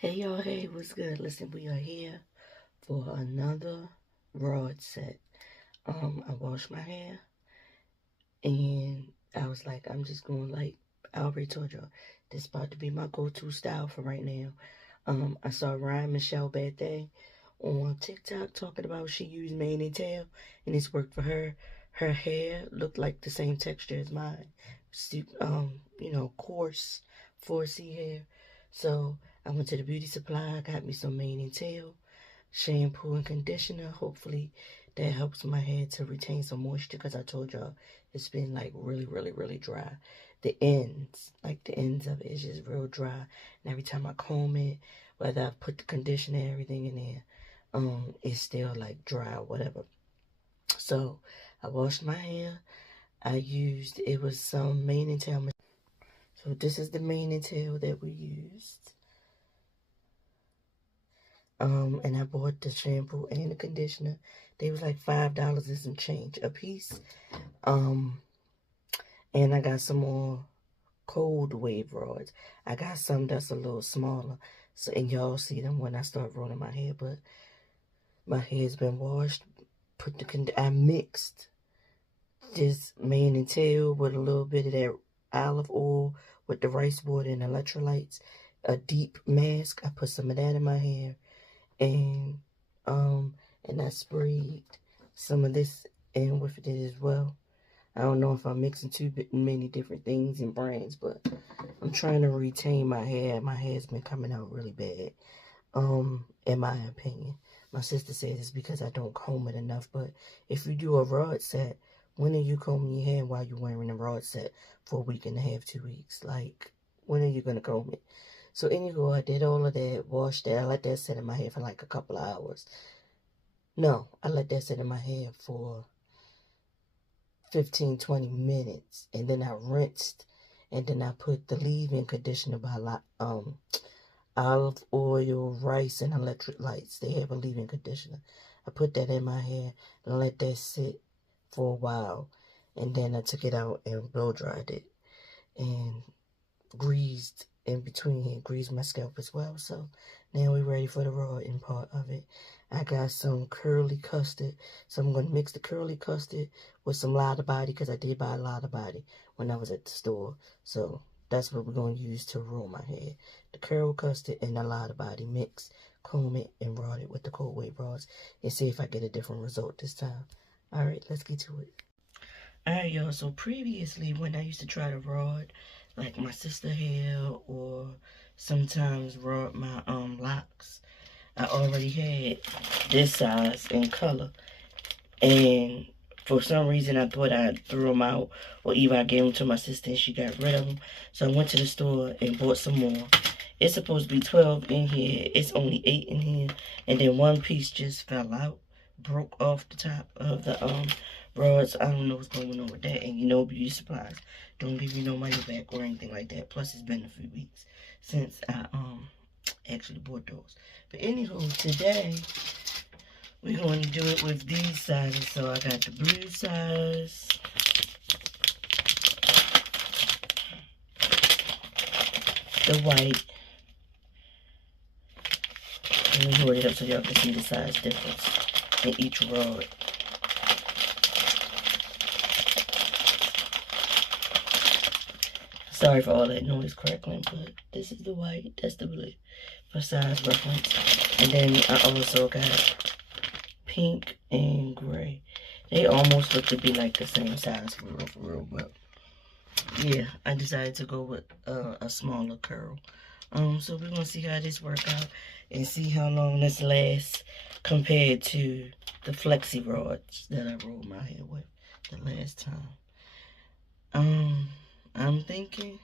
Hey y'all, hey, what's good? Listen, we are here for another rod set. I washed my hair and I was like, I'm just going like I already told y'all, this about to be my go-to style for right now. I saw Ryan Michelle Bethea on TikTok talking about she used mane and tail and it's worked for her. Her hair looked like the same texture as mine. Coarse 4C hair. So I went to the beauty supply, got me some mane and tail shampoo and conditioner. Hopefully that helps my hair to retain some moisture because I told y'all it's been like really, really, really dry. The ends of it is just real dry. And every time I comb it, whether I put the conditioner and everything in there, it's still like dry or whatever. So I washed my hair. It was some mane and tail. So this is the mane and tail that we used. And I bought the shampoo and the conditioner. They was like $5 and some change a piece. And I got some more cold wave rods. I got some that's a little smaller. So, and y'all see them when I start rolling my hair, but my hair's been washed. I mixed this mane and tail with a little bit of that olive oil with the rice water and electrolytes. A deep mask. I put some of that in my hair. And I sprayed some of this in with it as well. I don't know if I'm mixing too many different things and brands, but I'm trying to retain my hair. My hair's been coming out really bad. In my opinion, my sister says it's because I don't comb it enough. But if you do a rod set, when are you combing your hair while you're wearing a rod set for a week and a half, 2 weeks? Like, when are you gonna comb it? So anyway, I did all of that, washed that. I let that sit in my hair for like a couple of hours. No, I let that sit in my hair for 15, 20 minutes. And then I rinsed. And then I put the leave-in conditioner by olive oil, rice, and electric lights. They have a leave-in conditioner. I put that in my hair and let that sit for a while. And then I took it out and blow dried it. And greased in between here, greased my scalp as well. So now we're ready for the raw end part of it. I got some curly custard, so I'm going to mix the curly custard with some Lotta Body because I did buy a Lotta Body when I was at the store. So that's what we're going to use to roll my hair. The curl custard and the Lotta Body mix, comb it, and rod it with the cold wave rods and see if I get a different result this time. All right, let's get to it. Alright, y'all, so previously when I used to try to rod, like my sister hair or sometimes rod my locks, I already had this size and color. And for some reason I thought I threw them out or either I gave them to my sister and she got rid of them. So I went to the store and bought some more. It's supposed to be 12 in here. It's only 8 in here. And then one piece just fell out, broke off the top of the rods. I don't know what's going on with that. And you know, beauty supplies don't give you no money back or anything like that. Plus, it's been a few weeks since I actually bought those. But anywho, today we're going to do it with these sizes. So I got the blue size, the white. Let me hold it up so y'all can see the size difference in each rod. Sorry for all that noise crackling, but this is the white, that's the blue for size reference. And then I also got pink and gray. They almost look to be like the same size for real, but yeah, I decided to go with a smaller curl. So we're gonna see how this works out and see how long this lasts compared to the flexi rods that I rolled my hair with the last time. I'm thinking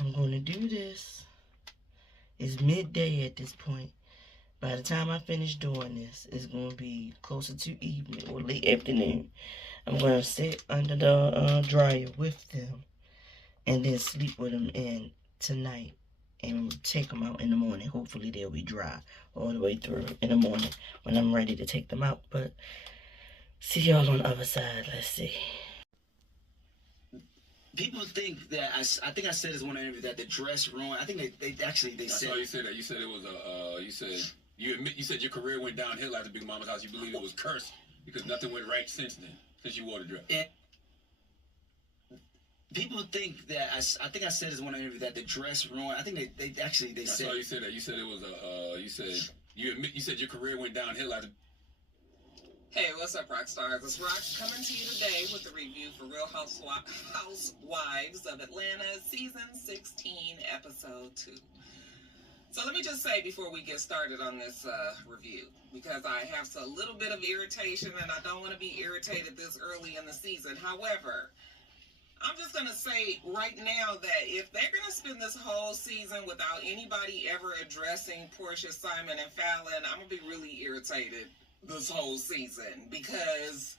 I'm gonna do this. It's midday at this point. By the time I finish doing this, it's gonna be closer to evening or late afternoon. I'm gonna sit under the dryer with them and then sleep with them in tonight and take them out in the morning. Hopefully they'll be dry all the way through in the morning when I'm ready to take them out. But see y'all on the other side. Let's see. People think that I think I said this in one interview that the dress ruined. I think they said. I saw you said that. You said it was you said your career went downhill after Big Mama's house. You believe it was cursed because nothing went right since then, since you wore the dress. And people think that I think I said this in one interview that the dress ruined. I think they said. I saw you said that. You said it was you said your career went downhill after. Hey, what's up, rock stars? It's Rock coming to you today with a review for Real Housewives of Atlanta, Season 16, Episode 2. So let me just say before we get started on this review, because I have a little bit of irritation and I don't want to be irritated this early in the season. However, I'm just going to say right now that if they're going to spend this whole season without anybody ever addressing Porsha, Simon, and Fallon, I'm going to be really irritated this whole season, because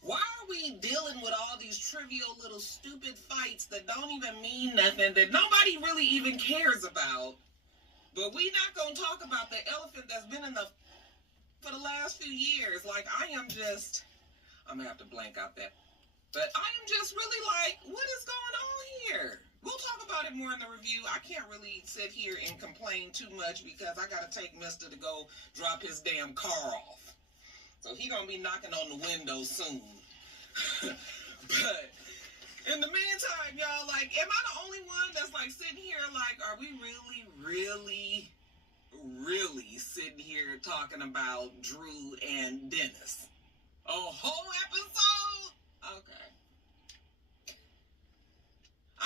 why are we dealing with all these trivial little stupid fights that don't even mean nothing, that nobody really even cares about? But we not gonna talk about the elephant that's been in for the last few years. Like, I'm gonna have to blank out that, but I am just really like, what is going on here? We'll talk about it more in the review. I can't really sit here and complain too much because I got to take Mister to go drop his damn car off. So he going to be knocking on the window soon. But in the meantime, y'all, like, am I the only one that's like sitting here like, are we really sitting here talking about Drew and Dennis? A whole episode? Okay.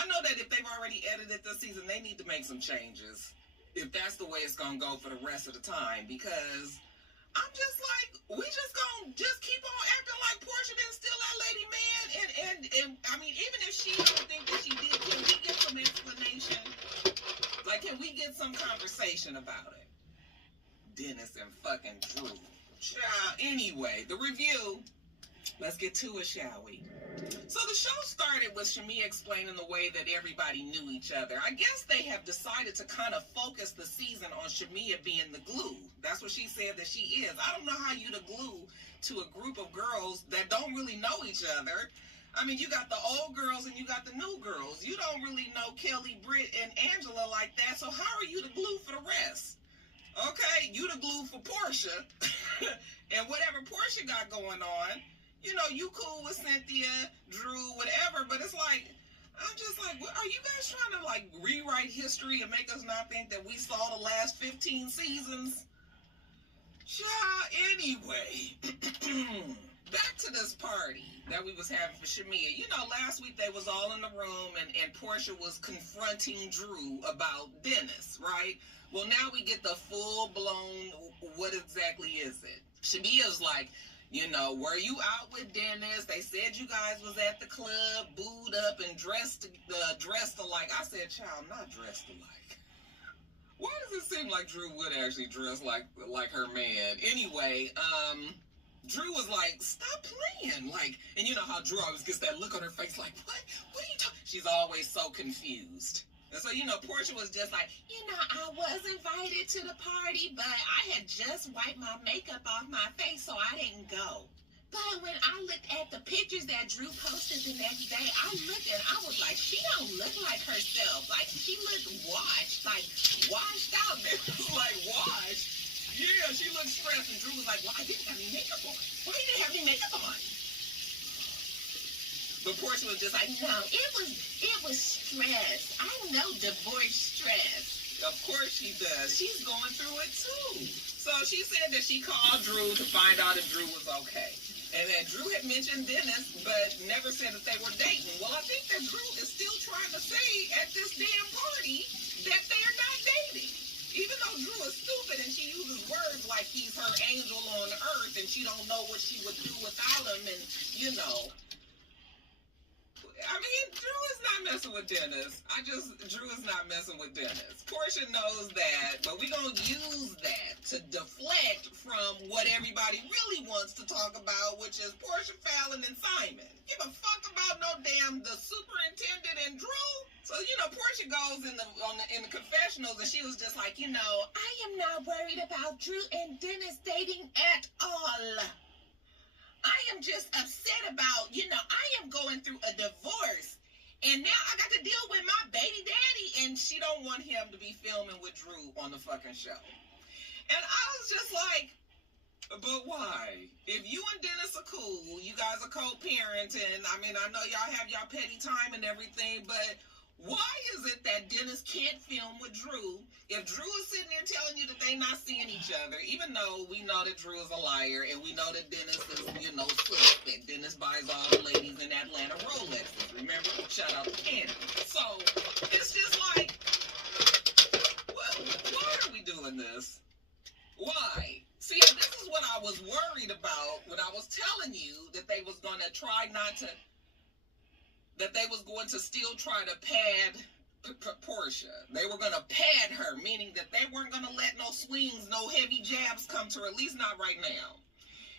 I know that if they've already edited this season, they need to make some changes. If that's the way it's going to go for the rest of the time. Because I'm just like, we just going to just keep on acting like Porsha didn't steal that lady, man. And I mean, even if she don't think that she did, can we get some explanation? Like, can we get some conversation about it? Dennis and fucking Drew. Anyway, the review. Let's get to it, shall we? So the show started with Shamea explaining the way that everybody knew each other. I guess they have decided to kind of focus the season on Shamea being the glue. That's what she said that she is. I don't know how you the glue to a group of girls that don't really know each other. I mean, you got the old girls and you got the new girls. You don't really know Kelly, Britt, and Angela like that, so how are you the glue for the rest? Okay, you the glue for Porsha. And whatever Porsha got going on, you know, you cool with Cynthia, Drew, whatever, but it's like, I'm just like, are you guys trying to, like, rewrite history and make us not think that we saw the last 15 seasons? Anyway, back to this party that we was having for Shamea. You know, last week they was all in the room and Porsha was confronting Drew about Dennis, right? Well, now we get the full-blown, what exactly is it? Shamea's like, you know, were you out with Dennis? They said you guys was at the club, booed up and dressed alike. I said, child, not dressed alike. Why does it seem like Drew would actually dress like her man? Anyway, Drew was like, stop playing. Like, and you know how Drew always gets that look on her face like, what? What are you talking? She's always so confused. And so, you know, Porsha was just like, you know, I was invited to the party, but I had just wiped my makeup off my face, so I didn't go. But when I looked at the pictures that Drew posted the next day, I looked and I was like, she don't look like herself. Like, she looked washed out. Man, it was like, washed? Yeah, she looked stressed. And Drew was like, well, I didn't have any makeup on. Why you didn't have any makeup on? But Porsha was just like, no, it was stress. I know divorce stress. Of course she does. She's going through it too. So she said that she called Drew to find out if Drew was okay. And that Drew had mentioned Dennis, but never said that they were dating. Well, I think that Drew is still trying to say at this damn party that they're not dating. Even though Drew is stupid and she uses words like he's her angel on earth and she don't know what she would do without him and, you know. I mean, Drew is not messing with Dennis. Drew is not messing with Dennis. Porsha knows that, but we're going to use that to deflect from what everybody really wants to talk about, which is Porsha, Fallon, and Simon. Give a fuck about no damn the superintendent and Drew. So, you know, Porsha goes in the confessionals and she was just like, you know, I am not worried about Drew and Dennis dating at all. I am just upset about, you know, I am going through a divorce And now I got to deal with my baby daddy, and she don't want him to be filming with Drew on the fucking show. And I was just like, but why? If you and Dennis are cool, you guys are co-parenting. I mean, I know y'all have y'all petty time and everything, but why is it that Dennis can't film with Drew if Drew is sitting there telling you that they not seeing each other, even though we know that Drew is a liar and we know that Dennis is, suspect. Dennis buys all the ladies in Atlanta Rolexes. Remember? Shout out to Candy. So, it's just like, well, why are we doing this? Why? See, this is what I was worried about when I was telling you that they was going to try not to, that they was going to still try to pad Portia. They were going to pad her, meaning that they weren't going to let no swings, no heavy jabs come to her, at least not right now.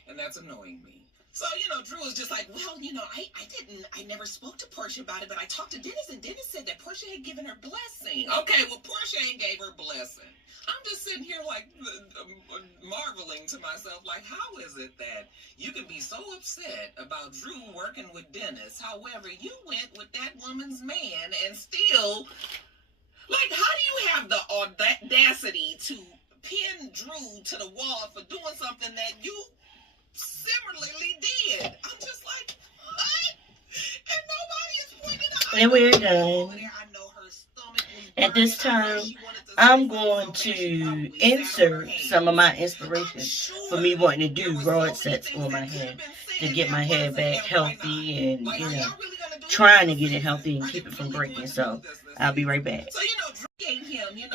And that's annoying me. So, Drew was just like, well, I never spoke to Portia about it, but I talked to Dennis, and Dennis said that Portia had given her blessing. Okay, well, Portia ain't gave her blessing. I'm just sitting here, like, marveling to myself, like, how is it that you can be so upset about Drew working with Dennis? However, you went with that woman's man and still, like, how do you have the audacity to pin Drew to the wall for doing something that you similarly did? I'm just like, what? And nobody is pointing out. And we're done. At this time, I'm going to insert some of my inspiration for me wanting to do rod sets on my hair to get my hair back healthy and, trying to get it healthy and keep it from breaking. So I'll be right back.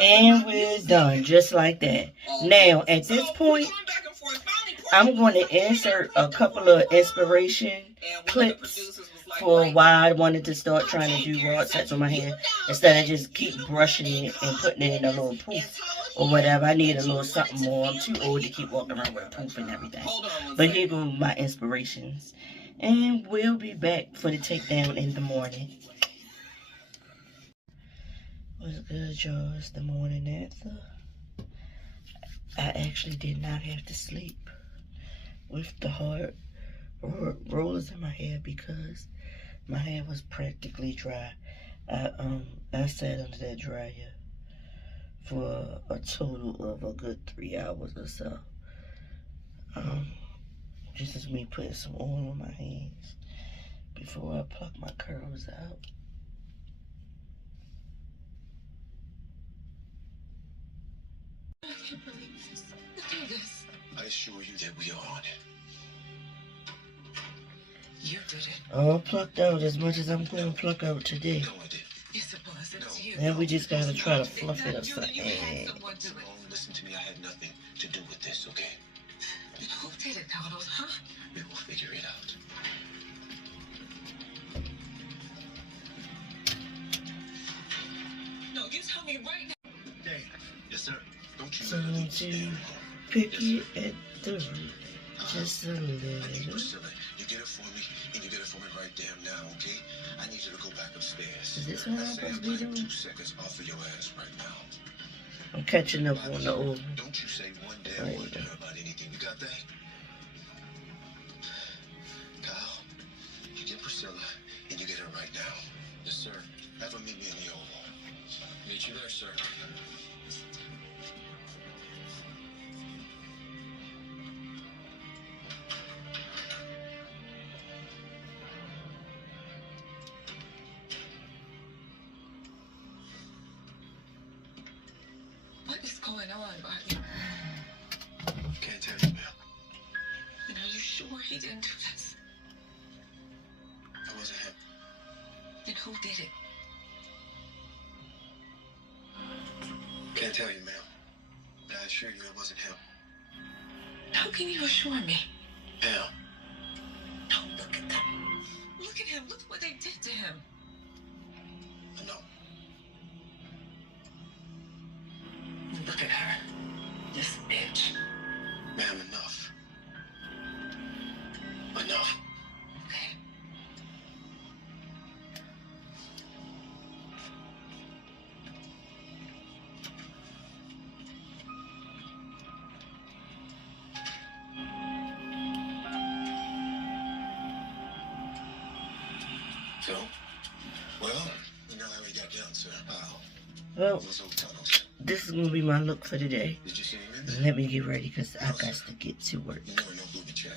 And we're done, just like that. Now, at this point, I'm going to insert a couple of inspiration clips for why I wanted to start trying to do rod sets on my hair instead of just keep brushing it and putting it in a little poof or whatever. I need a little something more. I'm too old to keep walking around with a poof and everything. But here go my inspirations. And we'll be back for the takedown in the morning. What's good, y'all? It's the morning after. I actually did not have to sleep with the hard rollers in my hair because my hair was practically dry. I sat under that dryer for a total of a good 3 hours or so. This is me putting some oil on my hands before I pluck my curls out. I can't believe this. Look at this. I assure you that we are on it. You did it. All plucked out as much as I'm going to pluck out today. No, I did. Yes, it was. It's you. Then we just gotta try to fluff it up some. Simone, listen to me. I had nothing to do with this, okay? Who did it, Carlos, huh? We will figure it out. No, you tell me right now. Dave. Yes, sir. Don't you So ever leave to this pick Yes, it at the root, just a I need little. Priscilla. You get it for me, and you get it for me right damn now, okay? I need you to go back upstairs. Is this what I'm I say supposed to I'm be doing? 2 seconds off of your ass right now. I'm catching up on the old. Don't you say one damn Right. word to her about anything. You got that? Kyle, you get Priscilla, and you get her right now. Yes, sir. Have her meet me in the Oval. Meet you there, sir. What is going on, Bobby? Can't tell you, Bill. And are you sure he didn't do this? That wasn't him. Then who did it? Can't tell you, ma'am. But I assure you it wasn't him. How can you assure me? Ma'am. No, look at that. Look at him. Look what they did to him. No. Look at her. This bitch. Ma'am, enough. Enough. Okay. So, well, got done, sir. How? Well, Those old tunnels. this is going to be my look for today. Did you see him in there? Let me get ready because I got to get to work. You know, no booby trap.